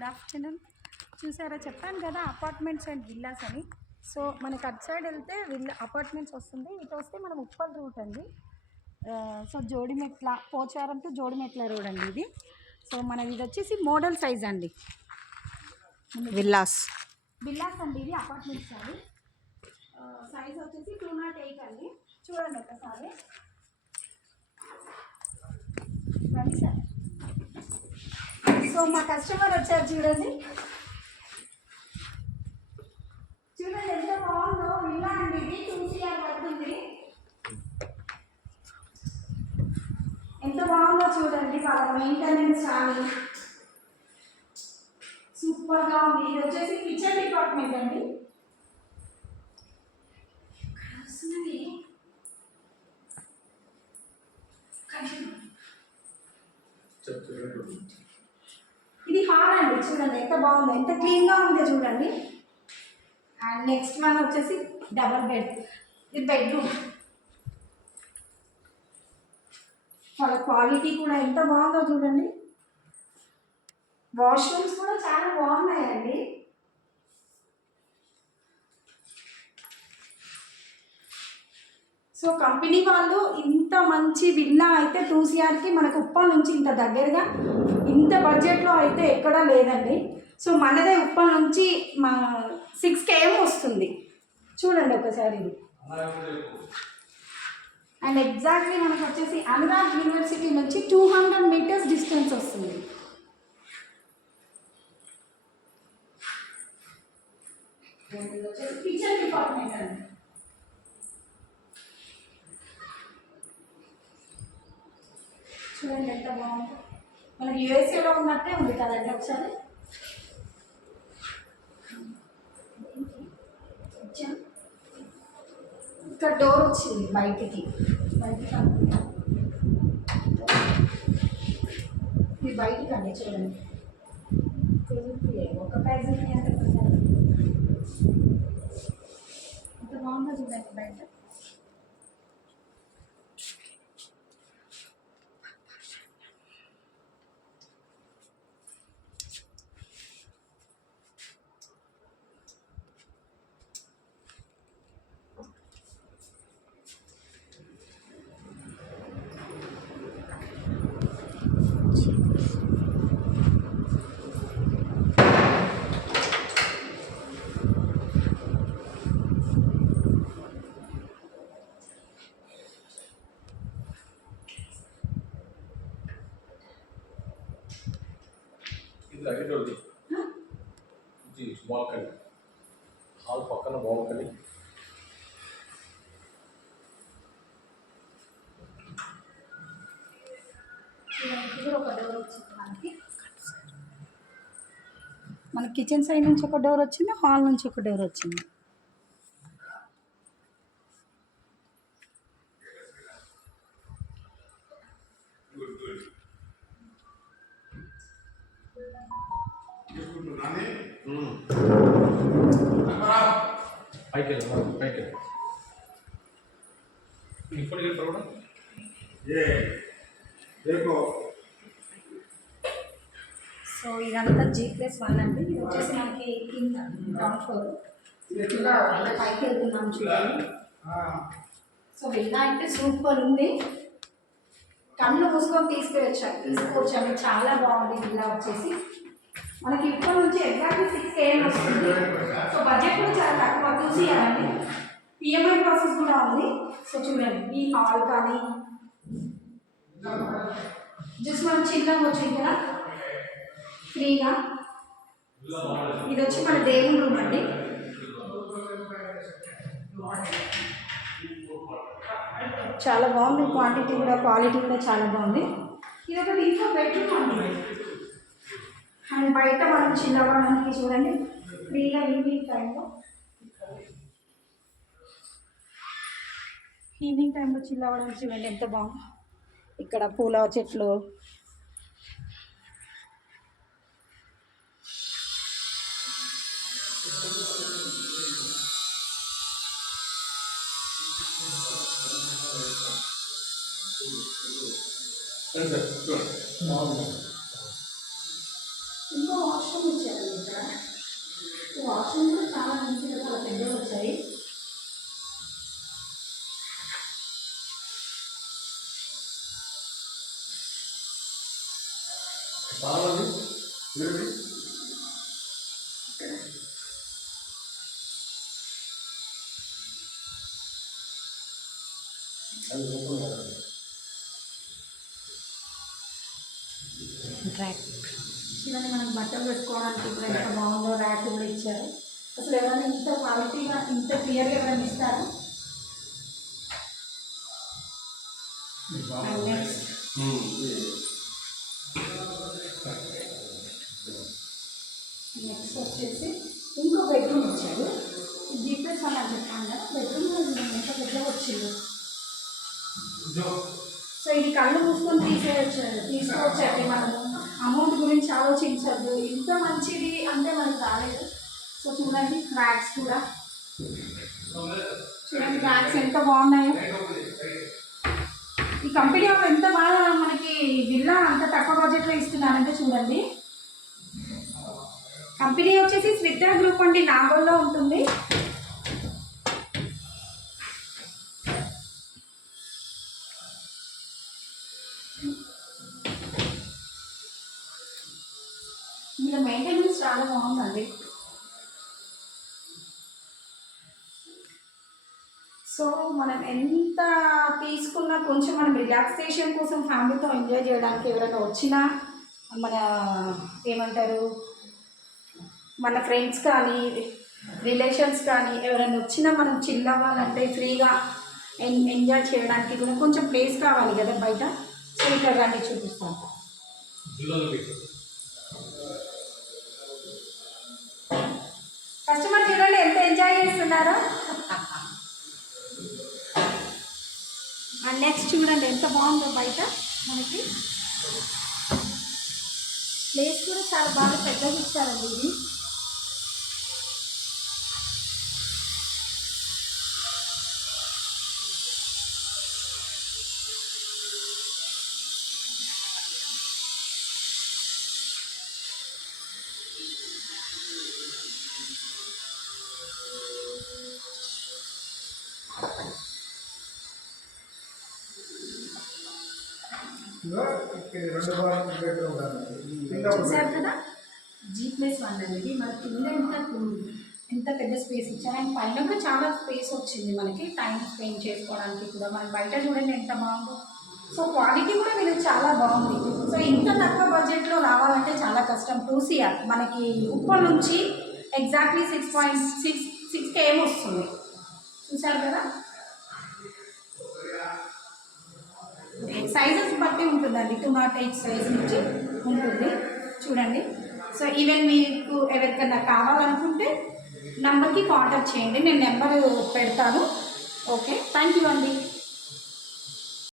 Good afternoon. చూసారా, చెప్పాను కదా అపార్ట్మెంట్స్ అండ్ విల్లాస్ అని. సో మనకి అటు సైడ్ వెళ్తే విల్లా అపార్ట్మెంట్స్ వస్తుంది, ఇటు వస్తే మనం ఉప్పల్ రూట్ అండి. So Jodimetla Pocharam to Jodimetla road అండి ఇది. సో మనది ఇది వచ్చేసి మోడల్ సైజ్ అండి, విల్లాస్ అండి. ఇది అపార్ట్మెంట్స్ అండి. సైజ్ వచ్చేసి 208 అండి. చూడండి ఒకసారి రండి సార్. సో మా కస్టమర్ వచ్చారు, చూడండి ఎంత బాగుందో విల్లా అండి. ఇది 2 CR పడుతుంది. ఎంత బాగుందో చూడండి, వాళ్ళ మెయింటెనెన్స్ కానీ సూపర్గా ఉంది. ఇది వచ్చేసి కిచెన్ డిపార్ట్మెంట్ అండి. ఇది హాల్ అండి, చూడండి ఎంత బాగుంది, ఎంత క్లీన్గా ఉందో చూడండి. అండ్ నెక్స్ట్ వన్ వచ్చేసి డబల్ బెడ్. ఇది బెడ్రూమ్. వాళ్ళ క్వాలిటీ కూడా ఎంత బాగుందో చూడండి. వాష్రూమ్స్ కూడా చాలా బాగున్నాయండి. సో కంపెనీ వాళ్ళు ఇంత మంచి విల్లా అయితే 2 CRకి మనకు ఉప్పల్ నుంచి ఇంత దగ్గరగా ఇంత బడ్జెట్లో అయితే ఎక్కడా లేదండి. సో మనదే ఉప్పల్ నుంచి మా 6 km వస్తుంది. చూడండి ఒకసారి ఇది. అండ్ ఎగ్జాక్ట్లీ మనకు వచ్చేసి అనురాగ్ యూనివర్సిటీ నుంచి 200 meters డిస్టెన్స్ వస్తుంది. కిచెన్ డిపార్ట్మెంట్ అండి. చూడండి ఎంత బాగుంది, మనకి యూఎస్ఏలో ఉన్నట్టే ఉంది కదండి. ఒకసారి ఇక్కడ డోర్ వచ్చింది బయటికి ఇది బయటికి అండి. చూడండి ఒక ప్యాజ్ ఎంత బాగుందో చూడండి బయట. బాల్కనీ, హాల్ పక్కన బాల్కనీ. ఒక డోర్ వచ్చింది మన కిచెన్ సైడ్ నుంచి ఒక డోర్ వచ్చింది, హాల్ నుంచి ఒక డోర్ వచ్చింది. పైకి సో ఇదంతా G+1 అండి. ఇది వచ్చేసి మనకి కింద గ్రౌండ్ ఫ్లోర్. పైకి వెళ్తున్నాం చూడండి. సో విల్లా అయితే సూపర్ ఉంది, కళ్ళు మూసుకొని తీసుకోవచ్చు అండి. చాలా బాగుంది విల్లా వచ్చేసి. మనకి ఇప్పటి నుంచి ఎగ్జాక్ట్లీ 6 km వస్తుంది. సో బడ్జెట్ కూడా చాలా తక్కువ చూసేయాలండి. ఈఎంఐ ప్రాసెస్ కూడా ఉంది. సో చూడండి, ఈ హాల్ కానీ జస్ట్ మనం చిన్నగా వచ్చింది కదా ఫ్రీగా. ఇది వచ్చి మన దేవుని రూమ్ అండి. చాలా బాగుంది, క్వాలిటీ కూడా చాలా బాగుంది. ఇది ఒకటి ఇంట్లో బెడ్రూమ్ అండి. అండ్ బయట మనం చిన్నవాడానికి చూడండి ఫ్రీగా ఈవినింగ్ టైంలో చిల్లవడానికి చూడండి ఎంత బాగుంది. ఇక్కడ పూల చెట్లు, ఇంకో వాష్రూమ్ ఇచ్చారు ఇక్కడ. వాష్రూమ్ కూడా చాలా మంచిగా చాలా పెద్దగా వచ్చాయి. ర్యాక్. చూడండి మనకు బట్టలు పెట్టుకోవడానికి ఇప్పుడు ఎంత బాగుందో, ర్యాక్ కూడా ఇచ్చారు. అసలు ఎవరైనా ఇంత క్వాలిటీగా ఇంత క్లియర్గా ఎవరైనా ఇస్తారు? నెక్స్ట్ వచ్చేసి ఇంకో బెడ్రూమ్ ఇచ్చారు. జీపీఎస్ అని చెప్పాను కదా, బెడ్రూమ్ ఎంత పెద్దగా వచ్చింది. సో ఇది కళ్ళు మూసుకొని తీసుకోవచ్చండి. మనము అమౌంట్ గురించి ఆలోచించద్దు. ఇంత మంచిది అంటే మనకు రాలేదు. సో చూడండి ర్యాక్స్ కూడా, చూడండి ర్యాక్స్ ఎంత బాగున్నాయో. ఈ కంపెనీ వాళ్ళు ఎంత బాగా మనకి విల్లా అంత తక్కువ బడ్జెట్లో ఇస్తున్నారంటే చూడండి. కంపెనీ వచ్చేసి స్విట్టర్ గ్రూప్ అండి, నాగోల్లో ఉంటుంది. ఇలా మెయింటెనెన్స్ చాలా బాగుందండి. సో మనం ఎంత తీసుకున్నా కొంచెం మనం రిలాక్సేషన్ కోసం ఫ్యామిలీతో ఎంజాయ్ చేయడానికి ఎవరైనా వచ్చినా, మన ఏమంటారు, మన ఫ్రెండ్స్ కానీ రిలేషన్స్ కానీ ఎవరైనా వచ్చినా మనం చిల్ అవ్వాలంటే ఫ్రీగా ఎంజాయ్ చేయడానికి కూడా కొంచెం ప్లేస్ కావాలి కదా బయట. సో ఇక్కడ రండి చూపిస్తాను. కస్టమర్ చూడండి ఎంత ఎంజాయ్ చేస్తున్నారో. అండ్ నెక్స్ట్ చూడండి ఎంత బాగుందో బయట మనకి. ప్లేస్ కూడా చాలా బాగా పెద్దగా ఇచ్చారండి ఇది. చూసారు కదా, G+1 అనేది మన కింద ఎంత పెద్ద స్పేస్ ఇచ్చారు. అండ్ పైన కూడా చాలా స్పేస్ వచ్చింది మనకి టైం స్పెండ్ చేసుకోవడానికి కూడా. మనకి బయట చూడండి ఎంత బాగుందో. సో క్వాలిటీ కూడా మీరు చాలా బాగుంది. సో ఇంత తక్కువ బడ్జెట్లో రావాలంటే చాలా కష్టం. 2CR మనకి ఉప్పల్ నుంచి ఎగ్జాక్ట్లీ 6 km వస్తుంది. చూసారు కదా, సైజెస్ బట్టి ఉంటుందండి. 208 సైజ్ నుంచి ఉంటుంది చూడండి. సో ఈవెన్ మీకు ఎవరికైనా కావాలనుకుంటే నెంబర్కి కాంటాక్ట్ చేయండి, నేను నెంబర్ పెడతాను. ఓకే, థ్యాంక్ యూ అండి.